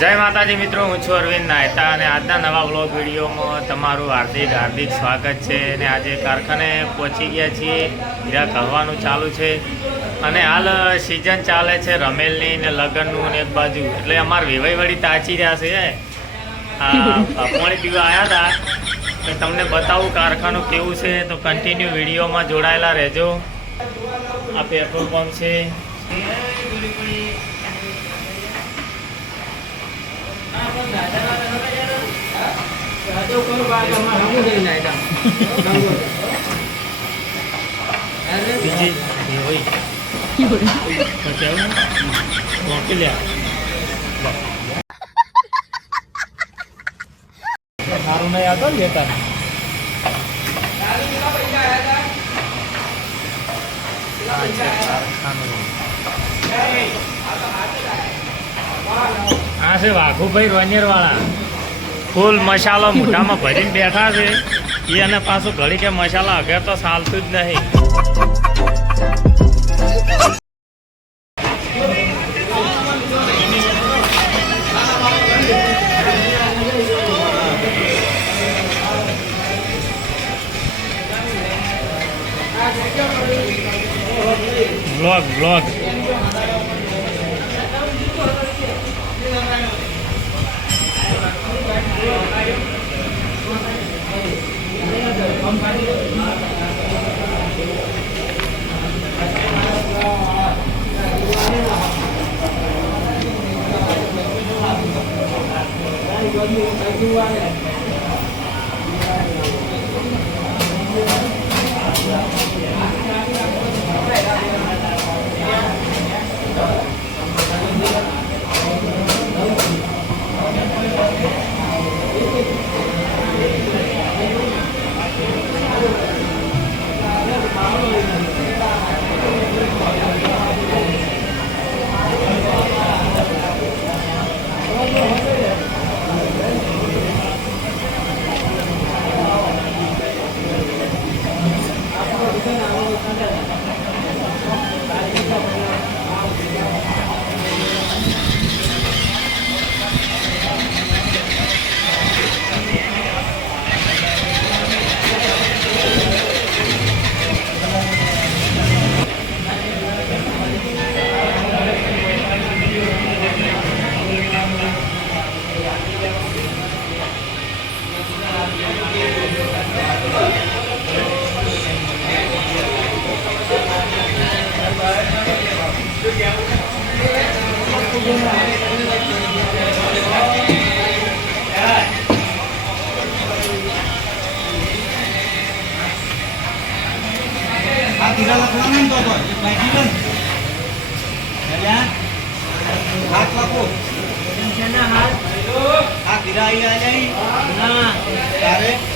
જય માતાજી મિત્રો, હું છું અરવિંદ નાયતા અને આજના નવા વ્લોગ વિડીયોમાં તમારું હાર્દિક સ્વાગત છે। અને આજે કારખાને પહોંચી ગયા છીએ, હીરા ઘડવાનું ચાલુ છે અને હાલ સિઝન ચાલે છે રમેલની ને લગ્નનું ને એક બાજુ, એટલે અમારે વેવાઈ વળી તાચી રહ્યા છે। પાણી પીવા આવ્યા હતા, તમને બતાવું કારખાનું કેવું છે, તો કન્ટિન્યુ વિડીયોમાં જોડાયેલા રહેજો। આ પેટ્રોલ પંપ છે। સારું નહીં આવતો લેતા આ છે વાઘુભાઈ રોનિયર વાળા, ફૂલ મસાલો મોઢામાં ભરીને બેઠા છે એ, અને પાછું ઘડી કે મસાલા અગર તો ચાલતું જ નહીં। બ્લોગ हाथ